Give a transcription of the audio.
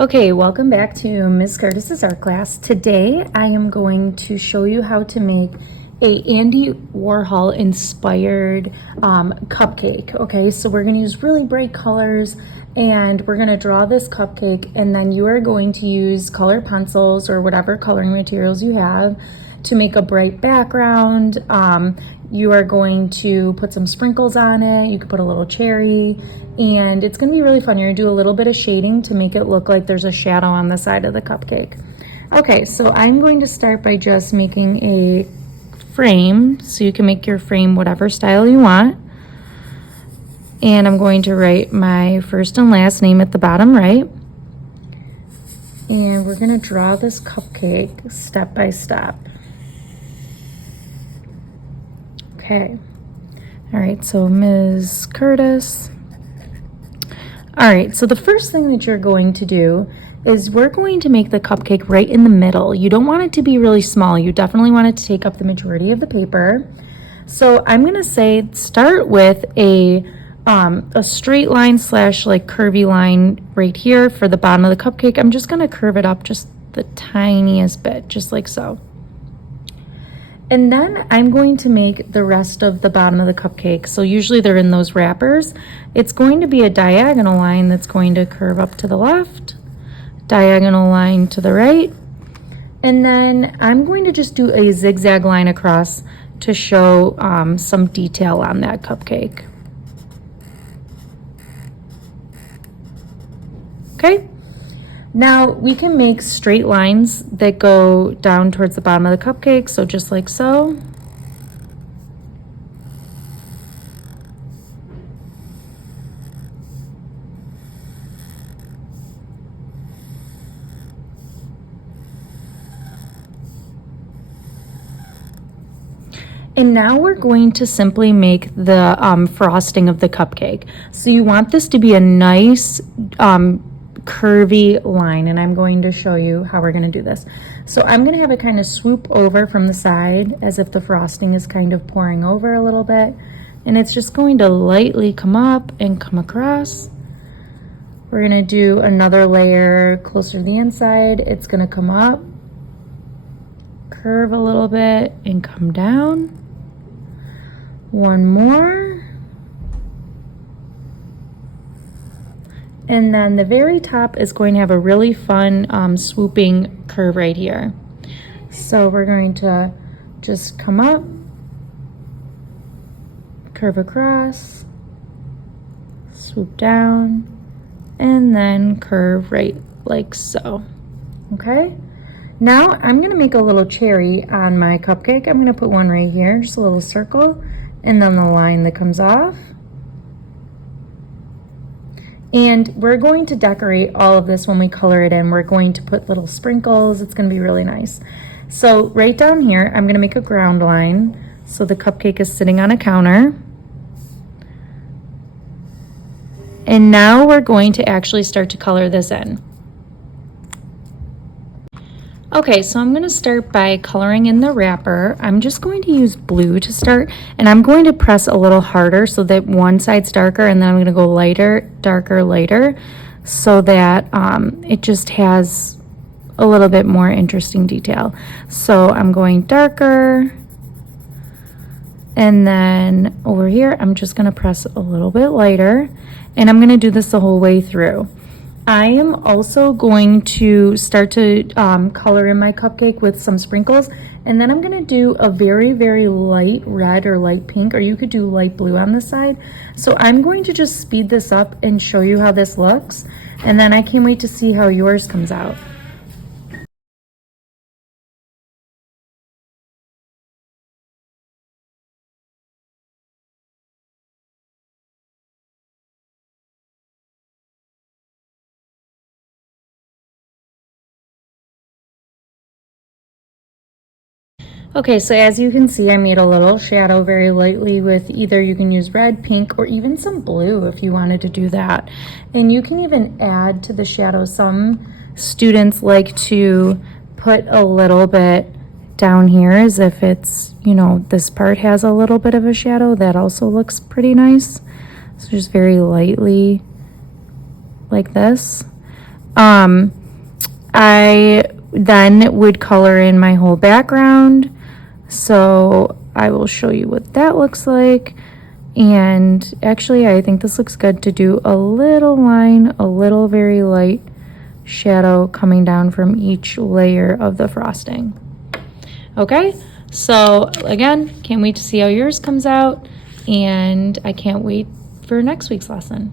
Okay, welcome back to Ms. Curtis's art class. Today I am going to show you how to make a Andy Warhol inspired cupcake. Okay, so we're going to use really bright colors and we're going to draw this cupcake, and then you are going to use colored pencils or whatever coloring materials you have to make a bright background. You are going to put some sprinkles on it. You could put a little cherry, and it's going to be really fun. You're going to do a little bit of shading to make it look like there's a shadow on the side of the cupcake. Okay, so I'm going to start by just making a frame, so you can make your frame whatever style you want. And I'm going to write my first and last name at the bottom right. And we're going to draw this cupcake step by step. Okay. All right, so Ms. Curtis. All right, so the first thing that you're going to do is we're going to make the cupcake right in the middle. You don't want it to be really small. You definitely want it to take up the majority of the paper. So I'm gonna say start with a straight line slash like curvy line right here for the bottom of the cupcake. I'm just gonna curve it up just the tiniest bit, just like so. And then I'm going to make the rest of the bottom of the cupcake. So usually they're in those wrappers. It's going to be a diagonal line that's going to curve up to the left, diagonal line to the right, and then I'm going to just do a zigzag line across to show some detail on that cupcake. Okay. Now we can make straight lines that go down towards the bottom of the cupcake, so just like so. And now we're going to simply make the frosting of the cupcake. So you want this to be a nice curvy line, and I'm going to show you how we're going to do this. So I'm going to have it kind of swoop over from the side as if the frosting is kind of pouring over a little bit, and it's just going to lightly come up and come across. We're going to do another layer closer to the inside. It's going to come up, curve a little bit, and come down. One more. And then the very top is going to have a really fun swooping curve right here. So we're going to just come up, curve across, swoop down, and then curve right like so. Okay? Now I'm going to make a little cherry on my cupcake. I'm going to put one right here, just a little circle, and then the line that comes off. And we're going to decorate all of this when we color it in. We're going to put little sprinkles. It's going to be really nice. So right down here, I'm going to make a ground line. So the cupcake is sitting on a counter. And now we're going to actually start to color this in. Okay, so I'm going to start by coloring in the wrapper. I'm just going to use blue to start, and I'm going to press a little harder so that one side's darker, and then I'm going to go lighter, darker, lighter, so that it just has a little bit more interesting detail. So I'm going darker, and then over here I'm just going to press a little bit lighter, and I'm going to do this the whole way through. I am also going to start to color in my cupcake with some sprinkles, and then I'm going to do a very, very light red or light pink, or you could do light blue on the side. So I'm going to just speed this up and show you how this looks, and then I can't wait to see how yours comes out. Okay, so as you can see, I made a little shadow very lightly with either you can use red, pink, or even some blue if you wanted to do that. And you can even add to the shadow. Some students like to put a little bit down here as if it's, you know, this part has a little bit of a shadow. That also looks pretty nice. So just very lightly like this. I then would color in my whole background. So I will show you what that looks like. And actually, I think this looks good to do a little line, a little very light shadow coming down from each layer of the frosting. Okay, so again, can't wait to see how yours comes out, and I can't wait for next week's lesson.